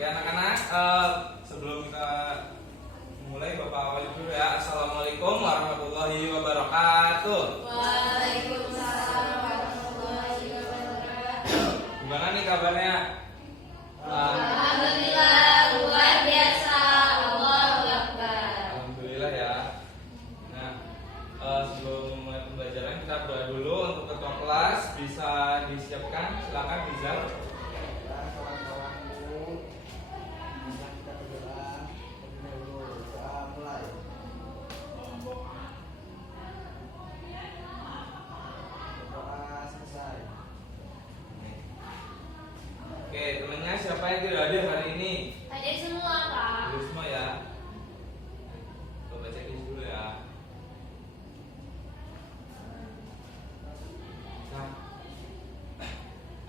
Oke anak-anak, sebelum kita mulai Bapak awali dulu ya. Assalamualaikum warahmatullahi wabarakatuh. Waalaikumsalam warahmatullahi wabarakatuh. Gimana nih kabarnya? Alhamdulillah luar biasa. Allahu Akbar. Alhamdulillah ya. Nah, sebelum mulai pembelajaran kita berdoa dulu untuk ketua kelas. Bisa disiapkan, silakan Rizal. Oke, temennya siapa yang tidak hadir hari ini? Hadir semua, Pak. Hadir semua ya. Coba cek dulu ya. Nah,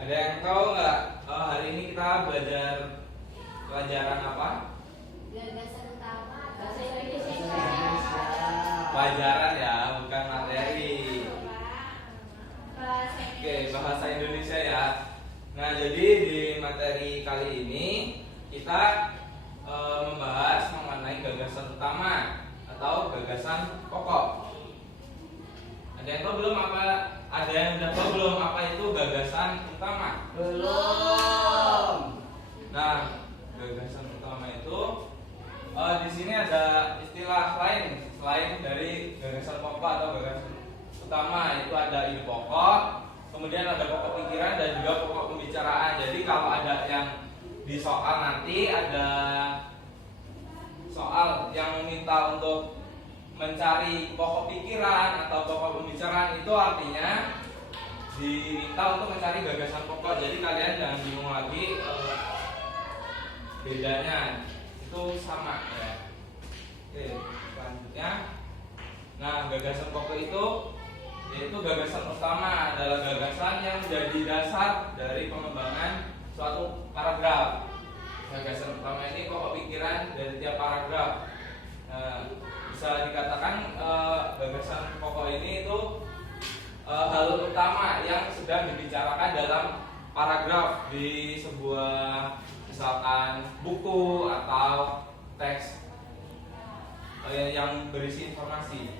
ada yang tahu nggak hari ini kita belajar pelajaran apa? Gagasan utama bahasa Indonesia. Pelajaran ya, bukan materi. Bahasa Oke, bahasa Indonesia ya. Nah, jadi di materi kali ini kita membahas mengenai gagasan utama atau gagasan pokok. Ada yang tahu belum apa? Ada yang udah tahu belum apa itu gagasan utama? Belum. Nah, gagasan utama itu di sini ada istilah lain selain dari gagasan pokok atau gagasan utama, itu ada ide pokok, kemudian ada pokok pikiran dan juga pokok pembicaraan. Jadi kalau ada yang di soal nanti ada soal yang meminta untuk mencari pokok pikiran atau pokok pembicaraan, itu artinya diminta untuk mencari gagasan pokok. Jadi kalian jangan bingung lagi bedanya, itu sama ya. Oke, selanjutnya. Nah, gagasan pokok itu yaitu gagasan utama, adalah gagasan yang menjadi dasar dari pengembangan suatu paragraf. Gagasan utama ini pokok pikiran dari tiap paragraf. Bisa dikatakan gagasan pokok ini itu hal utama yang sedang dibicarakan dalam paragraf di sebuah misalkan buku atau teks yang berisi informasi.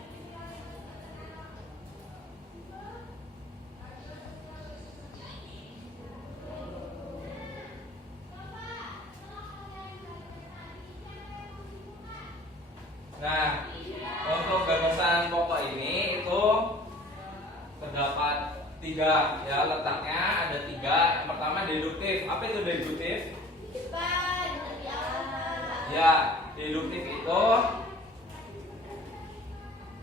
Nah, untuk gagasan pokok ini itu terdapat 3 ya, letaknya ada 3. Yang pertama deduktif. Apa itu deduktif? Ya, deduktif itu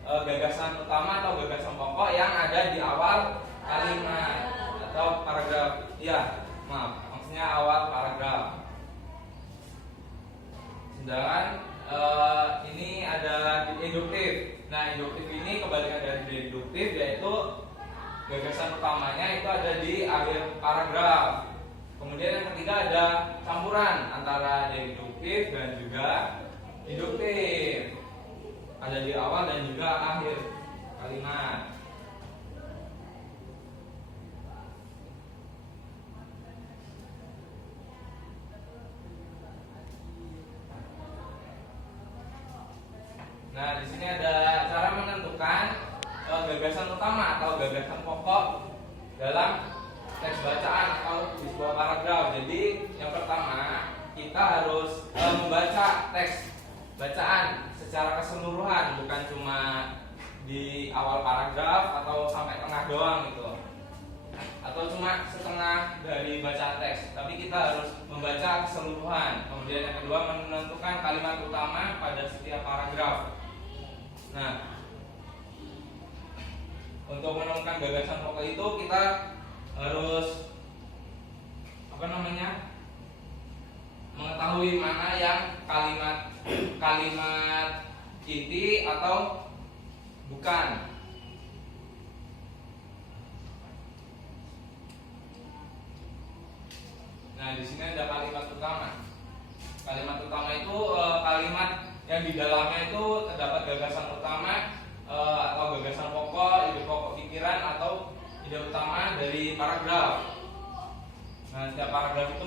gagasan utama atau gagasan pokok yang ada di awal kalimat atau paragraf. Ya, maksudnya awal paragraf. Sedangkan ini ada induktif. Nah, induktif ini kebalikan dari deduktif, yaitu gagasan utamanya itu ada di akhir paragraf. Kemudian yang ketiga ada campuran antara deduktif dan juga induktif, ada di awal dan juga akhir kalimat. Nah, di sini ada cara menentukan gagasan utama atau gagasan pokok dalam teks bacaan atau di sebuah paragraf. Jadi, yang pertama kita harus membaca teks bacaan secara keseluruhan, bukan cuma di awal paragraf atau sampai tengah doang gitu, atau cuma setengah dari bacaan teks, tapi kita harus membaca keseluruhan. Kemudian yang kedua, menentukan kalimat utama pada setiap paragraf. Nah, untuk menemukan gagasan pokok itu kita harus mengetahui mana yang kalimat inti atau bukan. Nah, di sini ada kalimat utama. Kalimat utama itu kalimat yang di dalamnya itu terdapat gagasan utama atau gagasan pokok, ide pokok pikiran atau ide utama dari paragraf. Nah, setiap paragraf itu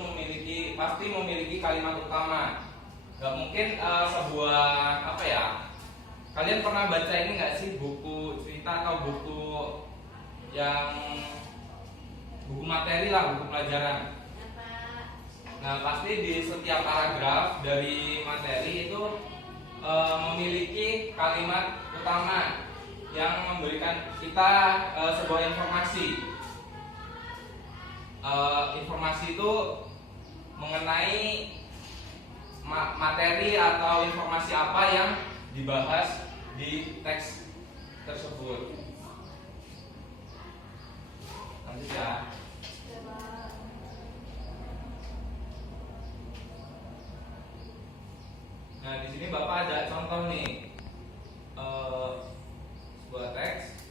pasti memiliki kalimat utama. Gak mungkin sebuah apa ya? Kalian pernah baca ini nggak sih, buku cerita atau buku yang buku materi lah, buku pelajaran. Nah, pasti di setiap paragraf dari materi itu memiliki kalimat utama yang memberikan kita sebuah informasi. Informasi itu mengenai materi atau informasi apa yang dibahas di teks tersebut. Lanjut ya. Nah, di sini Bapak ada contoh nih, sebuah teks.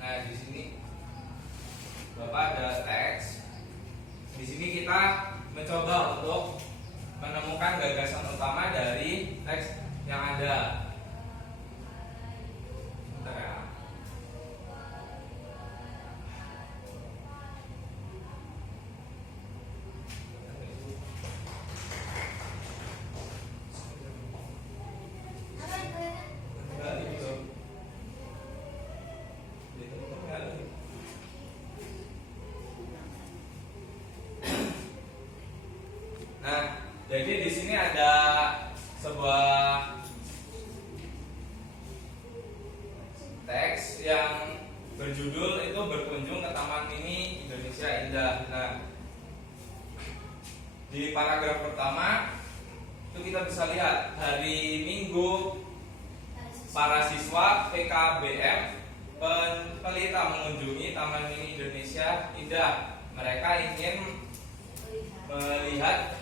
Nah, di sini Bapak ada teks. Di sini kita mencoba untuk menemukan gagasan utama dari teks yang ada. Bentar ya. Nah, jadi di sini ada sebuah teks yang berjudul itu berkunjung ke Taman Mini Indonesia Indah. Nah, di paragraf pertama itu kita bisa lihat hari Minggu para siswa PKBM Pelita mengunjungi Taman Mini Indonesia Indah. Mereka ingin melihat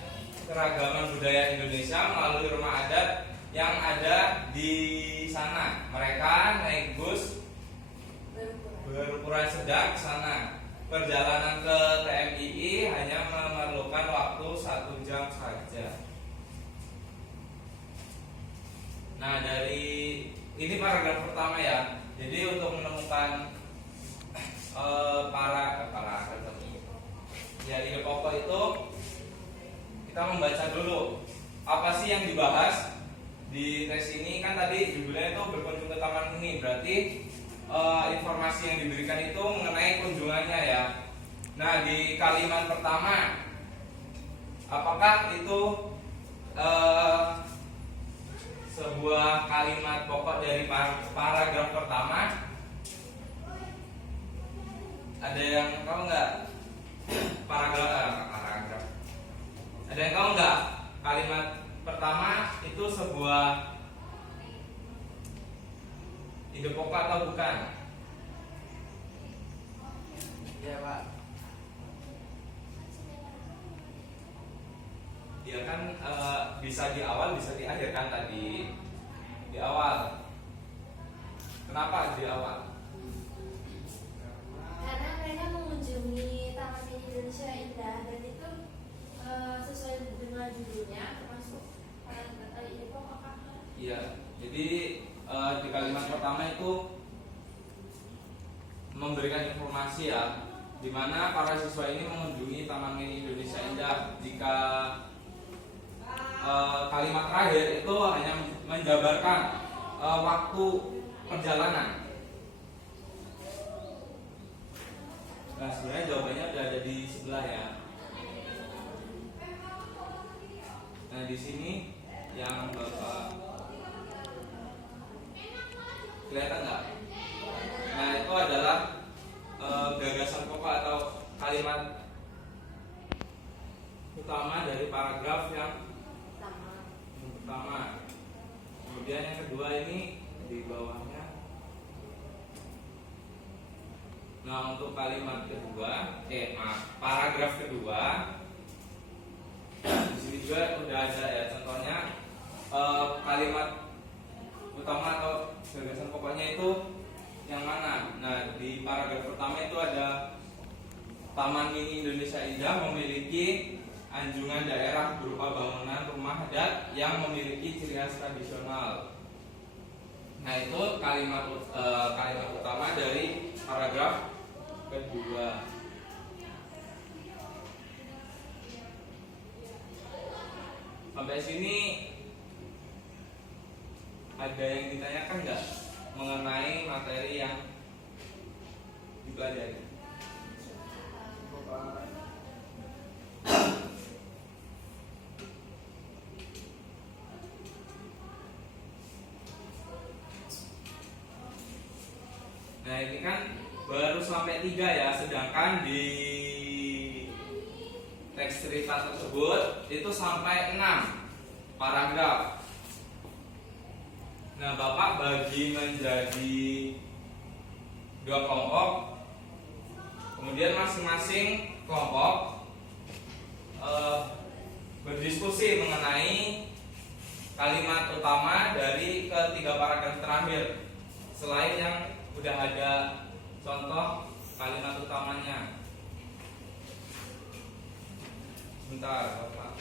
keragaman budaya Indonesia melalui rumah adat yang ada di sana. Mereka naik bus berukuran sedang ke sana. Perjalanan ke TMII hanya memerlukan waktu 1 jam saja. Nah, dari ini paragraf pertama ya. Jadi untuk menemukan ide pokok itu kita membaca dulu apa sih yang dibahas di tes ini. Kan tadi judulnya itu berkunjung ke taman ini, berarti informasi yang diberikan itu mengenai kunjungannya ya. Nah, di kalimat pertama apakah itu sebuah kalimat pokok dari paragraf pertama? Ada yang tahu nggak? Paragraf. Ada yang tahu nggak? Kalimat pertama itu sebuah ide pokok atau bukan? Ya, Pak. Dia kan bisa di awal, bisa di akhir kan tadi. Di awal. Kenapa di awal? Karena mereka mengunjungi Taman Mini Indonesia Indah dan itu sesuai dengan judulnya, termasuk ide pokok. Iya. Jadi di kalimat pertama itu memberikan informasi ya, di mana para siswa ini mengunjungi Taman Mini Indonesia Indah. Jika kalimat terakhir itu hanya menjabarkan waktu perjalanan. Nah, sebenarnya jawabannya udah ada di sebelah ya. Nah, di sini yang Bapak kelihatan nggak? Nah, itu adalah gagasan pokok atau kalimat utama dari paragraf yang pertama. Kemudian yang kedua ini di bawahnya. Nah, untuk kalimat kedua, paragraf kedua, di sini juga udah ada ya contohnya, kalimat utama atau gagasan pokoknya itu yang mana? Nah, di paragraf pertama itu ada Taman Mini Indonesia Indah memiliki anjungan daerah berupa bangunan rumah adat yang memiliki ciri khas tradisional. Nah, itu kalimat utama dari paragraf kedua. Sampai sini ada yang ditanyakan nggak mengenai materi yang dipelajari? Nah, ini kan baru sampai 3 ya, sedangkan di teks cerita tersebut itu sampai 6 paragraf. Nah, Bapak bagi menjadi 2 kelompok, kemudian masing-masing kelompok berdiskusi mengenai kalimat utama dari ketiga paragraf terakhir, selain yang udah ada contoh kalimat utamanya. Sebentar, Bapak.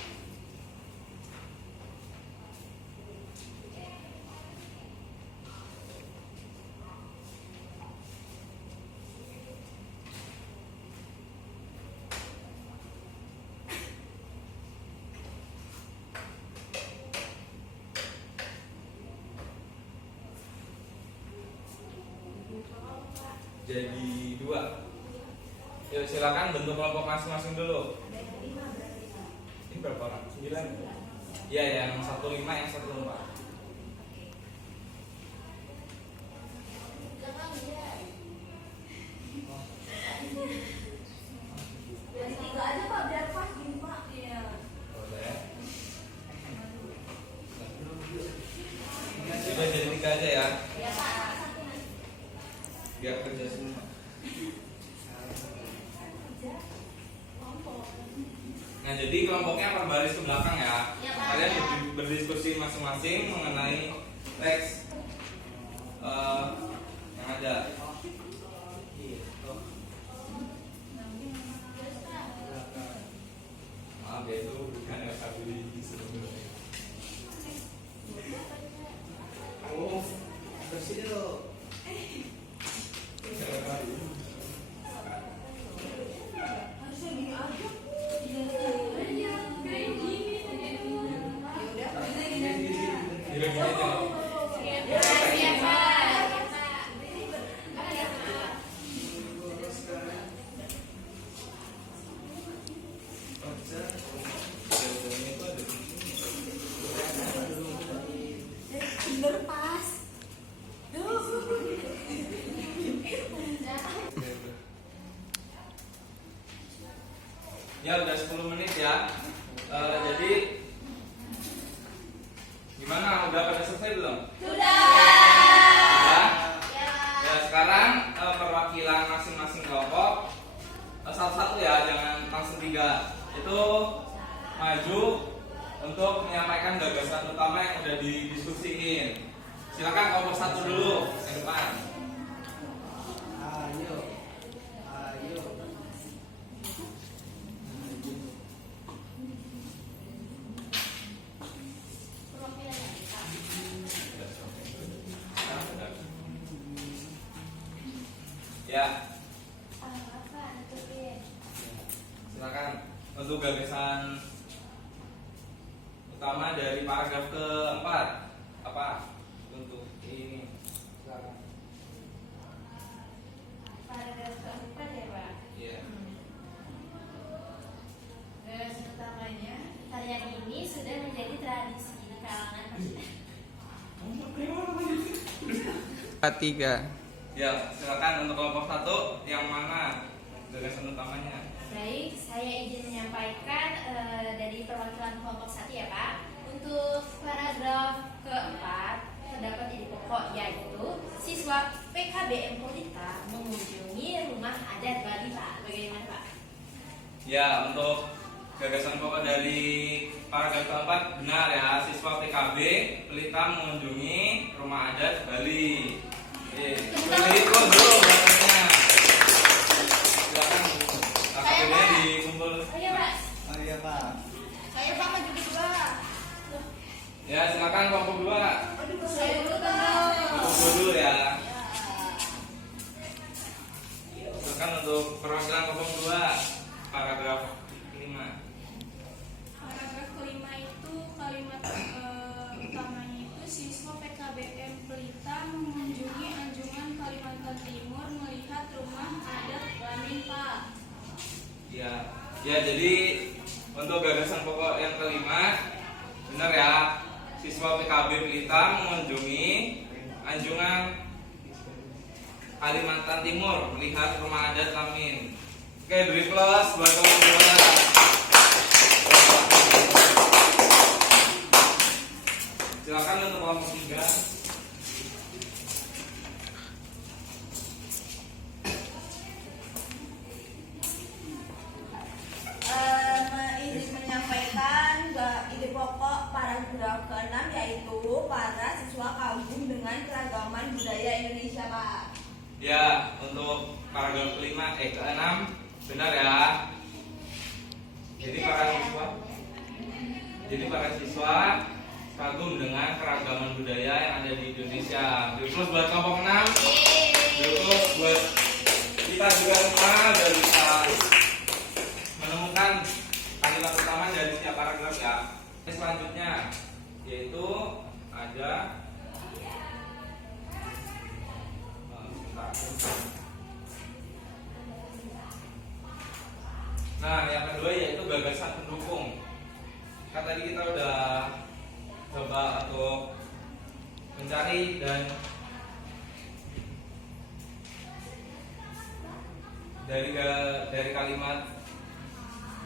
Jadi 2. Yuk, silakan bentuk kelompok masing-masing dulu. Ini berapa orang? 9. Iya, yang 15, yang 14. Coba jadi 3 aja ya. Biar kerja semua. Nah, jadi kelompoknya per baris ke belakang ya. Kalian berdiskusi masing-masing mengenai teks yang ada. Maaf ya, itu bukan LKB sebelumnya. Oh, bersih dulu. Ya udah 10 menit ya. Jadi gimana? Udah pada selesai belum? Sudah. Ya, sekarang perwakilan masing-masing kelompok satu-satu ya, jangan langsung 3. Itu maju untuk menyampaikan gagasan utama yang udah didiskusiin. Silakan kelompok 1 dulu ke depan. Ya, silakan untuk gagasan utama dari paragraf keempat apa untuk ini? Silakan. Paragraf keempat ya, Pak. Iya. Gagasan utamanya, tarian ini sudah menjadi tradisi di kalangan masyarakat. 3. Ya, silakan untuk kelompok 1 yang mana gagasan utamanya? Baik, saya izin menyampaikan dari perwakilan kelompok 1 ya, Pak. Untuk paragraf keempat terdapat ide pokok, yaitu siswa PKBM Polita mengunjungi rumah Ya, untuk gagasan pokok dari paragraf keempat benar ya. Siswa PKB Pelita mengunjungi rumah adat Bali. Beli kok dulu bahasanya. Silakan KKB-nya dikumpul. Ayo, Mas. Oh iya Pak. Saya Pak maju dua. Ya, silakan kelompok 2. Aduh, saya dulu kan. Kelompok 2 dulu ya. Silakan untuk perwakilan kelompok 2 paragraf 5. Paragraf kelima itu kalimat utamanya itu siswa PKBM Pelita mengunjungi Anjungan Kalimantan Timur melihat rumah adat Lamin Pak. Ya, jadi untuk gagasan pokok yang kelima benar ya. Siswa PKB Pelita mengunjungi Anjungan Kalimantan Timur melihat rumah adat Lamin. Oke, beri plus buat kelompok 2. Silakan untuk kelompok 3. Izin menyampaikan ide pokok paragraf ke-6 yaitu para siswa kagum dengan keragaman budaya Indonesia, Pak. Ya, untuk paragraf kelima ke-6 benar ya. Jadi para siswa kagum dengan keragaman budaya yang ada di Indonesia. Terus buat kelompok 6. Terus buat kita juga sudah bisa menemukan kalimat utama dari setiap paragraf ya. Selanjutnya yaitu ada nah, yang kedua yaitu gagasan pendukung. Kan tadi kita udah coba untuk mencari dan dari kalimat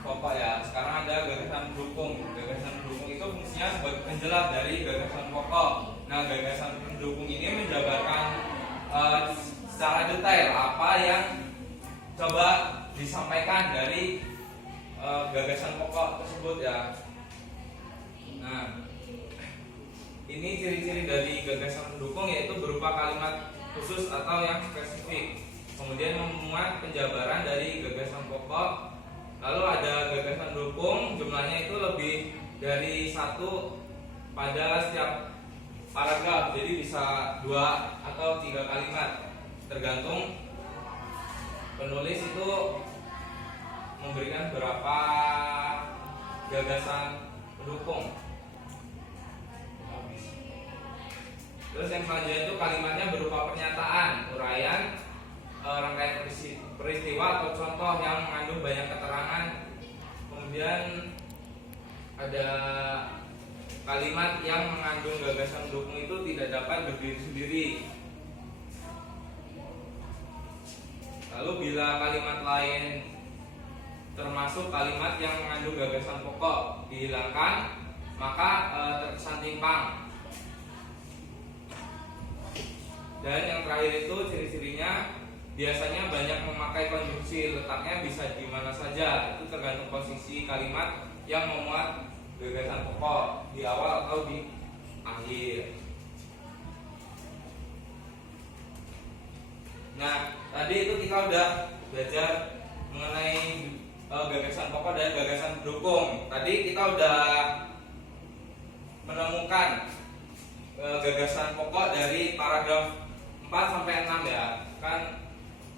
pokok ya. Sekarang ada gagasan pendukung. Gagasan pendukung itu fungsinya sebagai penjelas dari gagasan pokok. Nah, gagasan pendukung ini menjabarkan secara detail apa yang coba disampaikan dari gagasan pokok tersebut ya. Nah, ini ciri-ciri dari gagasan pendukung yaitu berupa kalimat khusus atau yang spesifik. Kemudian memuat penjabaran dari gagasan pokok. Lalu ada gagasan pendukung, jumlahnya itu lebih dari 1 pada setiap paragraf. Jadi bisa 2 atau 3 kalimat, tergantung penulis itu memberikan berapa gagasan pendukung. Terus yang selanjutnya itu kalimatnya berupa pernyataan, uraian, rangkaian peristiwa atau contoh yang mengandung banyak keterangan. Kemudian ada kalimat yang mengandung gagasan pendukung itu tidak dapat berdiri sendiri. Lalu bila kalimat lain termasuk kalimat yang mengandung gagasan pokok dihilangkan, maka terkesan timpang. Dan yang terakhir itu ciri-cirinya biasanya banyak memakai konjungsi, letaknya bisa di mana saja. Itu tergantung posisi kalimat yang memuat gagasan pokok, di awal atau di akhir. Nah, tadi itu kita udah belajar mengenai gagasan pokok dan gagasan pendukung. Tadi kita udah menemukan gagasan pokok dari paragraf 4 sampai 6 ya. Kan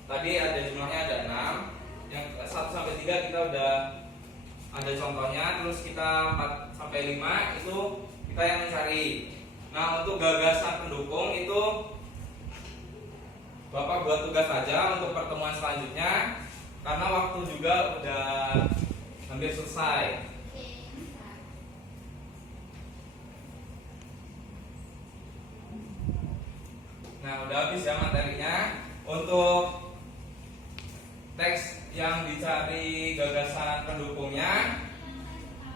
tadi ada jumlahnya ada 6. Yang 1 sampai 3 kita udah ada contohnya. Terus kita 4 sampai 5 itu kita yang mencari. Nah, untuk gagasan pendukung itu Bapak buat tugas saja untuk pertemuan selanjutnya, karena waktu juga udah hampir selesai. Nah, udah habis ya materinya. Untuk teks yang dicari gagasan pendukungnya,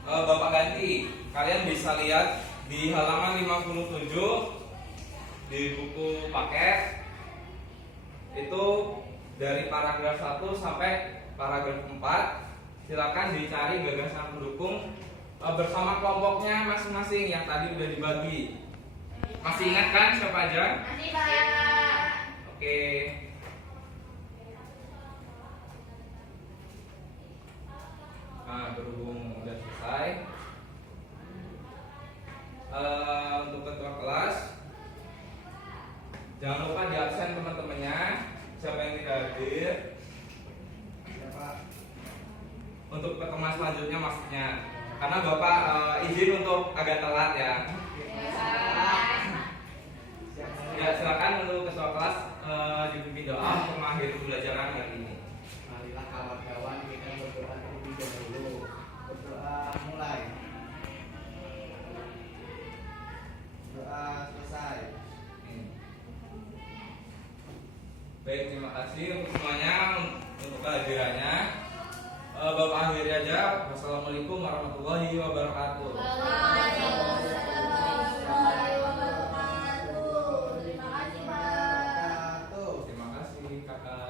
Bapak ganti. Kalian bisa lihat di halaman 57 di buku paket. Itu dari paragraf 1 sampai paragraf 4 silakan dicari gagasan pendukung bersama kelompoknya masing-masing yang tadi udah dibagi. Masih ingat kan siapa aja? Masih Pak. Oke. Nah, berhubung udah selesai, untuk ketua kelas jangan lupa di absen teman-temannya. Siapa yang tidak hadir? Untuk pertemuan selanjutnya maksudnya, karena Bapak izin untuk agak telat ya. Ya, silakan untuk ketua kelas dipimpin doa untuk mengakhiri pembelajaran hari ini. Marilah kawan-kawan kita berdoa terlebih dahulu. Berdoa mulai. Doa selesai. Baik, terima kasih untuk semuanya untuk kehadirannya. Bapak akhiri aja. Wassalamualaikum warahmatullahi wabarakatuh. Waalaikumsalam warahmatullahi wabarakatuh. Terima kasih Pak. Satu. Terima kasih kakak.